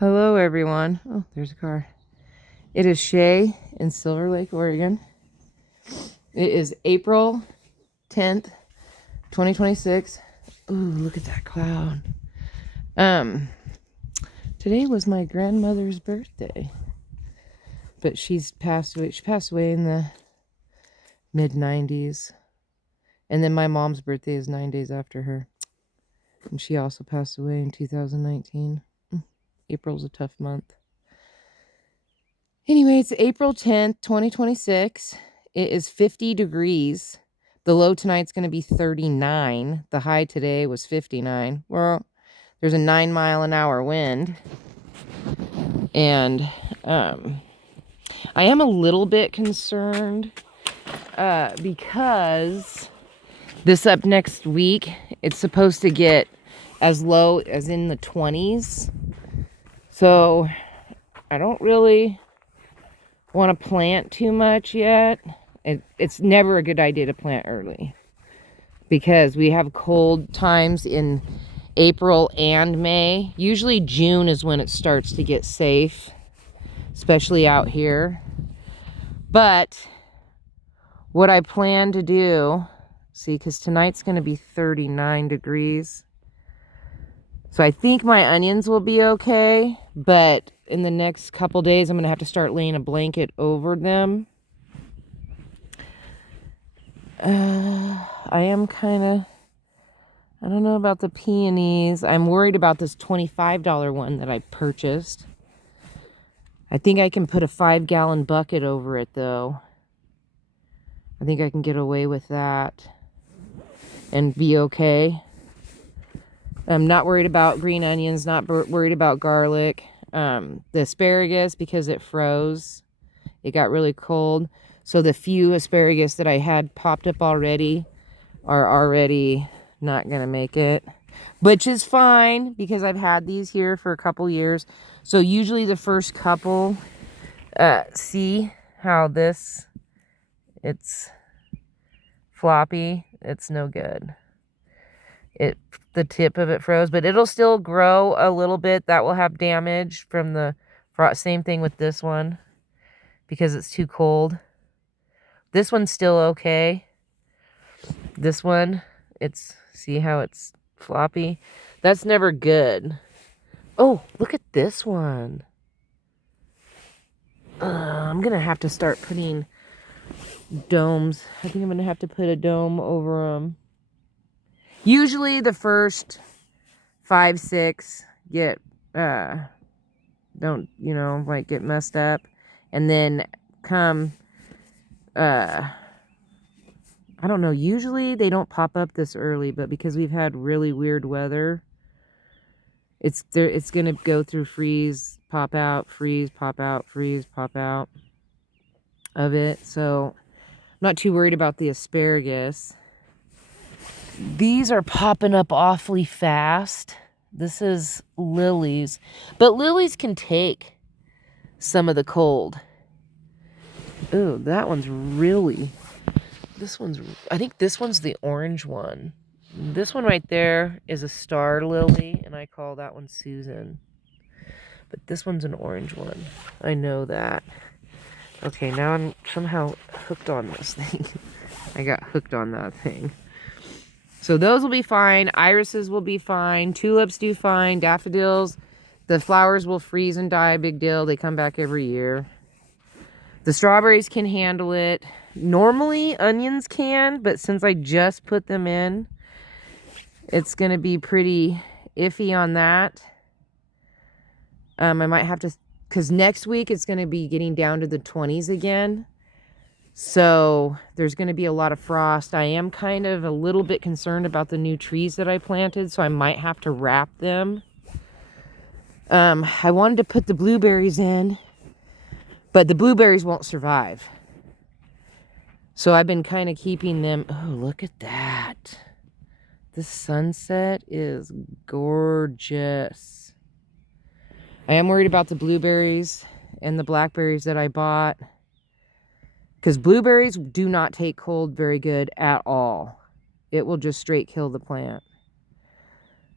Hello, everyone. Oh, there's a car. It is Shay in Silver Lake, Oregon. It is April 10th, 2026. Ooh, look at that cloud. Today was my grandmother's birthday, but she's passed away. She passed away in the mid-90s. And then my mom's birthday is 9 days after her. And she also passed away in 2019. April's a tough month. Anyway, it's April 10th, 2026. It is 50 degrees. The low tonight's going to be 39. The high today was 59. Well, there's a 9-mile-an-hour wind. And I am a little bit concerned because this up next week, it's supposed to get as low as in the 20s. So I don't really want to plant too much yet. It's never a good idea to plant early because we have cold times in April and May. Usually June is when it starts to get safe, especially out here. But what I plan to do, see, because tonight's going to be 39 degrees. So I think my onions will be okay, but in the next couple days, I'm going to have to start laying a blanket over them. I am kind of, I don't know about the peonies. I'm worried about this $25 one that I purchased. I think I can put a 5-gallon bucket over it, though. I think I can get away with that and be okay. I'm not worried about green onions, not worried about garlic. The asparagus, because it froze, it got really cold. So the few asparagus that I had popped up already are already not going to make it. Which is fine, because I've had these here for a couple years. So usually the first couple, see how this, it's floppy. It's no good. The tip of it froze, but it'll still grow a little bit. That will have damage from the frost. Same thing with this one because it's too cold. This one's still okay. This one, see how it's floppy? That's never good. Oh, look at this one. I'm gonna have to start putting domes. I think I'm gonna have to put a dome over them. Usually the first 5, 6 get don't, like get messed up, and then come I don't know, usually they don't pop up this early, but because we've had really weird weather, it's gonna go through freeze, pop out, freeze, pop out, freeze, pop out of it. So I'm not too worried about the asparagus. These are popping up awfully fast. This is lilies, but lilies can take some of the cold. Ooh, that one's really, I think this one's the orange one. This one right there is a star lily, and I call that one Susan. But this one's an orange one. I know that. Okay, now I'm somehow hooked on this thing. I got hooked on that thing. So those will be fine. Irises will be fine. Tulips do fine. Daffodils. The flowers will freeze and die. Big deal. They come back every year. The strawberries can handle it. Normally, onions can, but since I just put them in, it's going to be pretty iffy on that. I might have to, because next week it's going to be getting down to the 20s again. So there's going to be a lot of frost. I am kind of a little bit concerned about the new trees that I planted, so I might have to wrap them. I wanted to put the blueberries in, but the blueberries won't survive. So I've been kind of keeping them. Oh, look at that. The sunset is gorgeous. I am worried about the blueberries and the blackberries that I bought, because blueberries do not take cold very good at all. It will just straight kill the plant.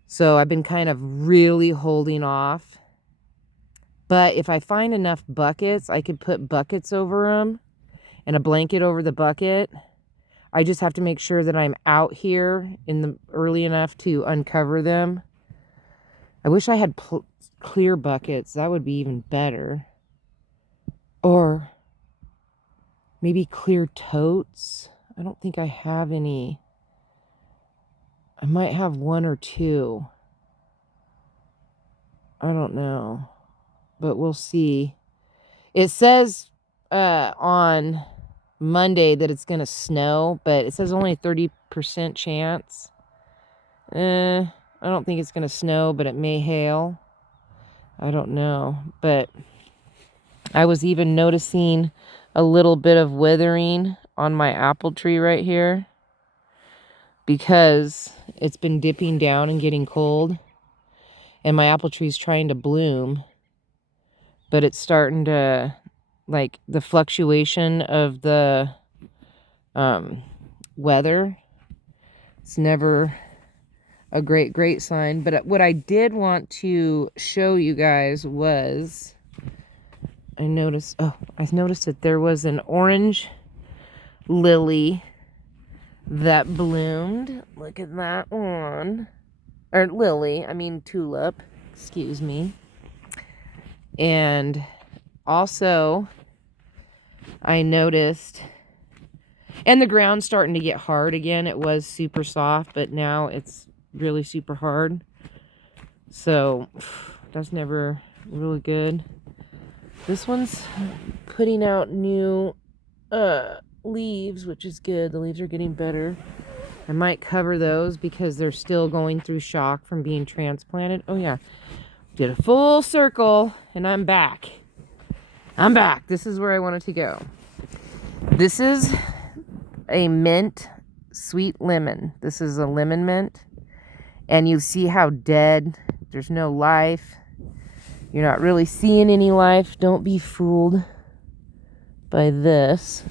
So I've been kind of really holding off But if I find enough buckets, I could put buckets over them and a blanket over the bucket. I just have to make sure that I'm out here in the early enough to uncover them. I wish I had clear buckets. That would be even better. Or maybe clear totes. I don't think I have any. I might have one or two. I don't know. But we'll see. It says on Monday that it's going to snow, but it says only 30% chance. I don't think it's going to snow, but it may hail. I don't know. But I was even noticing a little bit of withering on my apple tree right here because it's been dipping down and getting cold. And my apple tree is trying to bloom, but it's starting to, like, the fluctuation of the weather. It's never a great sign. But what I did want to show you guys was, I noticed that there was an orange lily that bloomed. Look at that one. Or lily, I mean tulip, excuse me. And also, I noticed, and the ground's starting to get hard again. It was super soft, but now it's really super hard. So, that's never really good. This one's putting out new leaves, which is good. The leaves are getting better. I might cover those because they're still going through shock from being transplanted. Oh yeah, did a full circle and I'm back. I'm back. This is where I wanted to go. This is a mint sweet lemon. This is a lemon mint. And you see how dead, there's no life. You're not really seeing any life. Don't be fooled by this,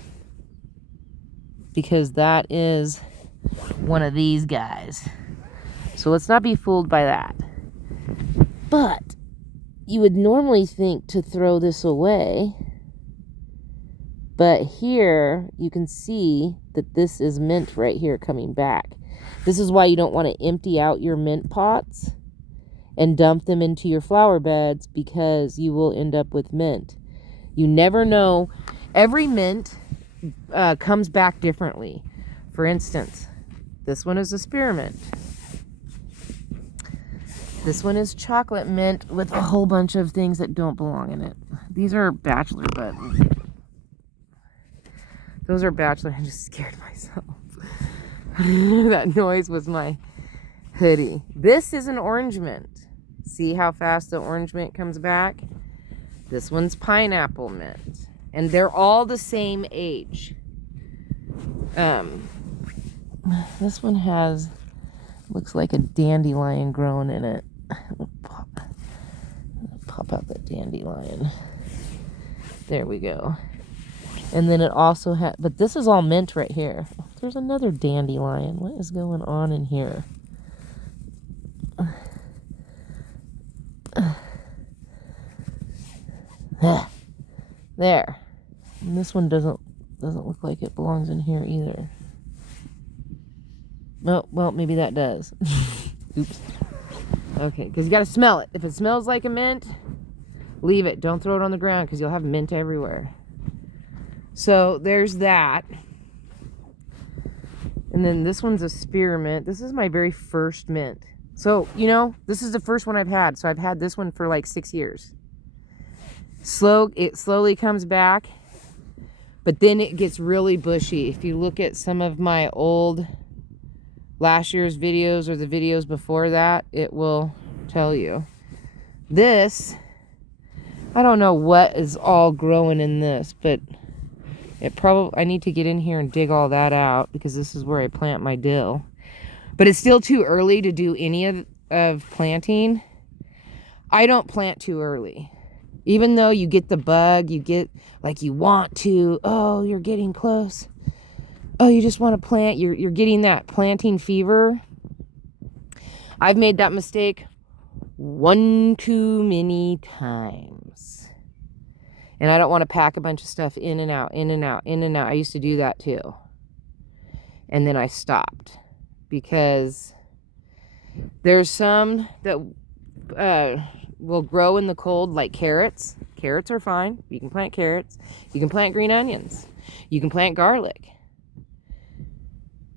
because that is one of these guys. So let's not be fooled by that. But you would normally think to throw this away, but here you can see that this is mint right here coming back. This is why you don't want to empty out your mint pots and dump them into your flower beds, because you will end up with mint. You never know. Every mint comes back differently. For instance, this one is a spearmint. This one is chocolate mint with a whole bunch of things that don't belong in it. These are bachelor buttons. Those are bachelor. I just scared myself. That noise was my hoodie. This is an orange mint. See how fast the orange mint comes back? This one's pineapple mint. And they're all the same age. This one has, looks like a dandelion growing in it. Pop out that dandelion. There we go. And then it also had, but this is all mint right here. Oh, there's another dandelion. What is going on in here? There. And this one doesn't look like it belongs in here either. Oh, well, maybe that does. Oops. Okay, because you got to smell it. If it smells like a mint, leave it. Don't throw it on the ground because you'll have mint everywhere. So there's that. And then this one's a spearmint. This is my very first mint. So, you know, this is the first one I've had. So I've had this one for like 6 years. It slowly comes back, but then it gets really bushy. If you look at some of my old last year's videos or the videos before that, it will tell you. This, I don't know what is all growing in this, but I need to get in here and dig all that out because this is where I plant my dill. But it's still too early to do any of planting. I don't plant too early. Even though you get the bug, you get like you want to, oh, you're getting close. Oh, you just want to plant, you're getting that planting fever. I've made that mistake one too many times. And I don't want to pack a bunch of stuff in and out, in and out, in and out. I used to do that too. And then I stopped because there's some that will grow in the cold, like carrots. Carrots are fine. You can plant carrots. You can plant green onions. You can plant garlic.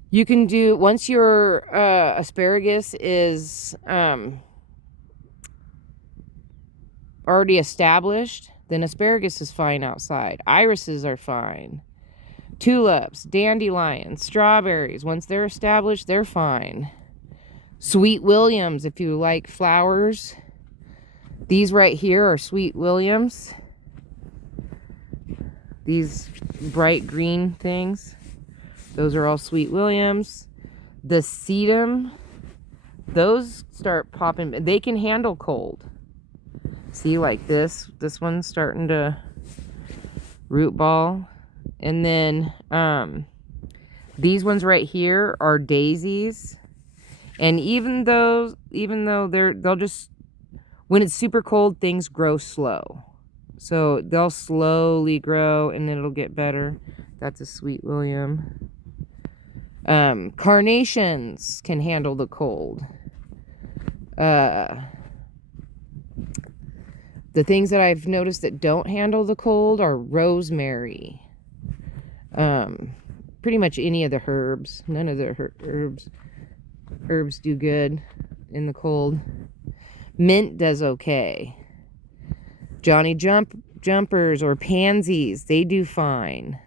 You can do, once your asparagus is already established, then asparagus is fine outside. Irises are fine. Tulips, dandelions, strawberries, once they're established, they're fine. Sweet Williams, if you like flowers. These right here are Sweet Williams. These bright green things. Those are all Sweet Williams. The sedum, those start popping. They can handle cold. See, like this one's starting to root ball. And then these ones right here are daisies. And even though they'll just, when it's super cold, things grow slow. So they'll slowly grow and then it'll get better. That's a Sweet William. Carnations can handle the cold. The things that I've noticed that don't handle the cold are rosemary. Pretty much any of the herbs. None of the herbs do good in the cold. Mint does okay. Johnny Jumpers or pansies, they do fine.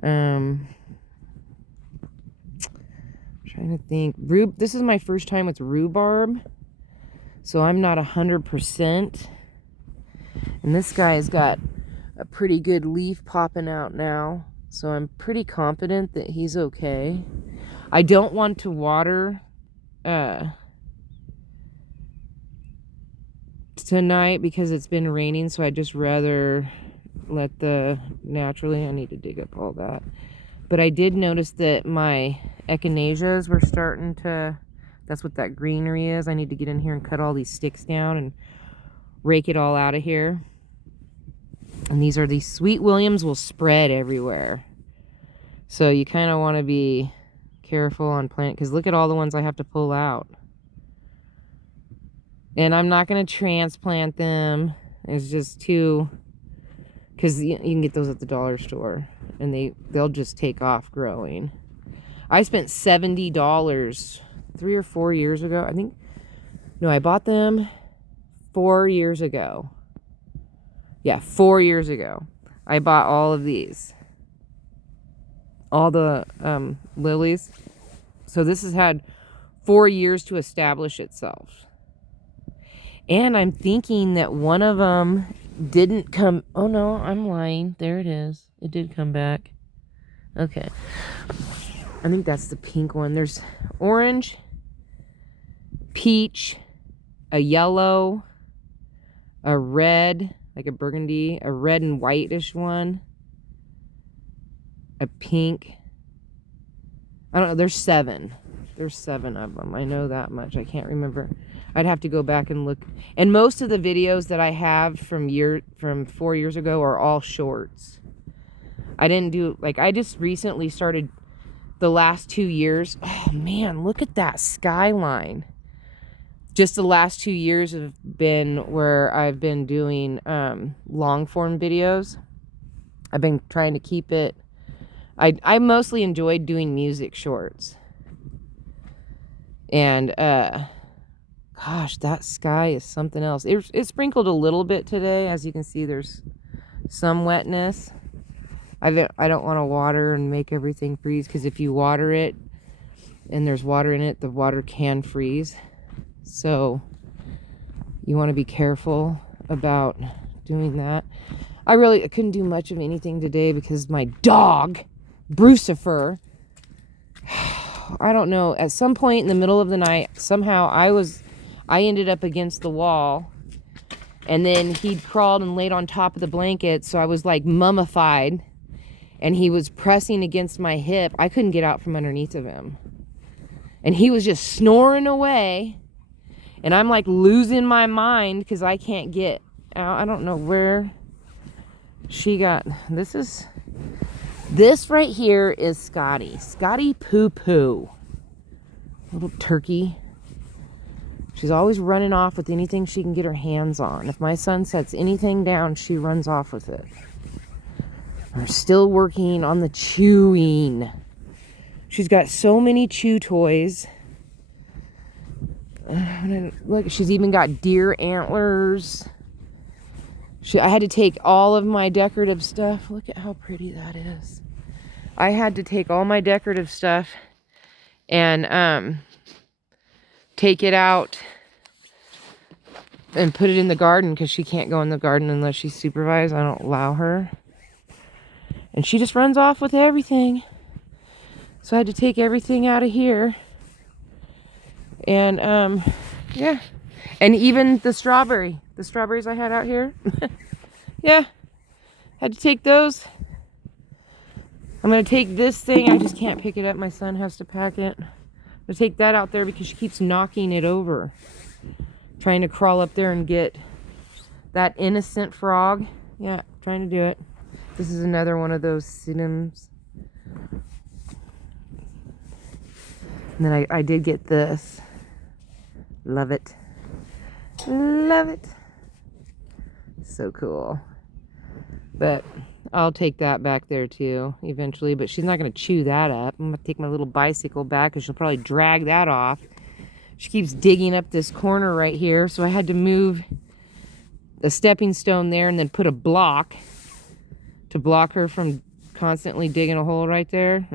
Trying to think. This is my first time with rhubarb, so I'm not 100%. And this guy's got a pretty good leaf popping out now, so I'm pretty confident that he's okay. I don't want to water tonight because it's been raining, so I'd just rather let naturally. I need to dig up all that. But I did notice that my echinaceas were starting to, that's what that greenery is. I need to get in here and cut all these sticks down and rake it all out of here. And these Sweet Williams will spread everywhere. So you kind of want to be careful on plant, because look at all the ones I have to pull out. And I'm not going to transplant them. It's just too, because you can get those at the dollar store and they'll just take off growing. I spent $70 3 or 4 years ago. I think, no, I bought them 4 years ago. Yeah, 4 years ago. I bought all of these. All the lilies. So this has had 4 years to establish itself. And I'm thinking that one of them didn't come. Oh no, I'm lying. There it is. It did come back. Okay. I think that's the pink one. There's orange, peach, a yellow, a red, like a burgundy, a red and whitish one, a pink. I don't know. There's 7. There's 7 of them. I know that much. I can't remember. I'd have to go back and look. And most of the videos that I have from 4 years ago are all shorts. I didn't do, like, I just recently started the last 2 years. Oh man, look at that skyline. Just the last 2 years have been where I've been doing long form videos. I've been trying to keep it. I mostly enjoyed doing music shorts. And gosh, that sky is something else. It sprinkled a little bit today. As you can see, there's some wetness. I don't want to water and make everything freeze, because if you water it and there's water in it, the water can freeze. So you want to be careful about doing that. I couldn't do much of anything today because my dog, Brucifer, I don't know, at some point in the middle of the night, somehow I ended up against the wall, and then he'd crawled and laid on top of the blanket, so I was like mummified, and he was pressing against my hip. I couldn't get out from underneath of him. And he was just snoring away. And I'm like losing my mind because I can't get out. I don't know where she got. This right here is Scotty. Scotty Poo Poo. Little turkey. She's always running off with anything she can get her hands on. If my son sets anything down, she runs off with it. We're still working on the chewing. She's got so many chew toys. Look, she's even got deer antlers. I had to take all of my decorative stuff. Look at how pretty that is. I had to take all my decorative stuff and take it out and put it in the garden because she can't go in the garden unless she's supervised. I don't allow her. And she just runs off with everything. So I had to take everything out of here. And yeah. And even the strawberries I had out here. Yeah. Had to take those. I'm going to take this thing. I just can't pick it up. My son has to pack it. I'm going to take that out there because she keeps knocking it over. Trying to crawl up there and get that innocent frog. Yeah, trying to do it. This is another one of those synonyms. And then I did get this. Love it. Love it. So cool. But I'll take that back there too eventually, but she's not going to chew that up. I'm going to take my little bicycle back because she'll probably drag that off. She keeps digging up this corner right here, so I had to move a stepping stone there and then put a block to block her from constantly digging a hole right there.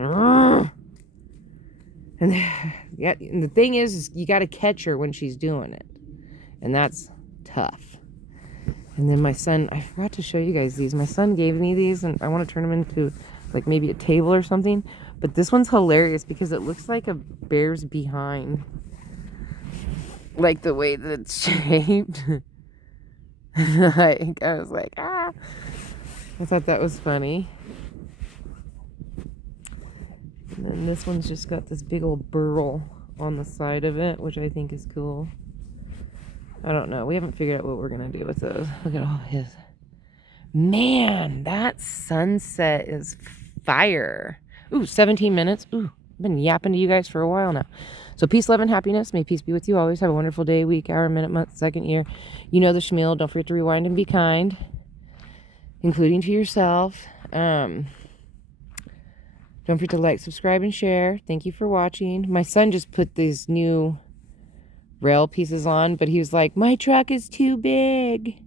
And yeah, and the thing is you got to catch her when she's doing it, and that's tough. And then my son, I forgot to show you guys these. My son gave me these, and I want to turn them into like maybe a table or something. But this one's hilarious because it looks like a bear's behind. Like the way that it's shaped. Like, I was like, ah. I thought that was funny. And then this one's just got this big old burl on the side of it, which I think is cool. I don't know. We haven't figured out what we're going to do with those. Look at all his. Man, that sunset is fire. Ooh, 17 minutes. Ooh, I've been yapping to you guys for a while now. So peace, love, and happiness. May peace be with you always. Have a wonderful day, week, hour, minute, month, second, year. You know the schmeal. Don't forget to rewind and be kind, including to yourself. Don't forget to like, subscribe, and share. Thank you for watching. My son just put these new rail pieces on, but he was like, my truck is too big.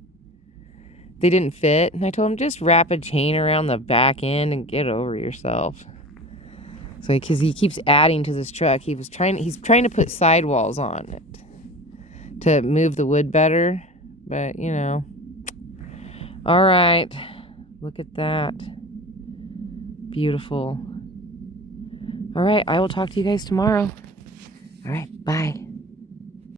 They didn't fit. And I told him, just wrap a chain around the back end and get over yourself. So, because he keeps adding to this truck, he's trying to put sidewalls on it to move the wood better. But, you know. All right. Look at that. Beautiful. All right. I will talk to you guys tomorrow. All right. Bye.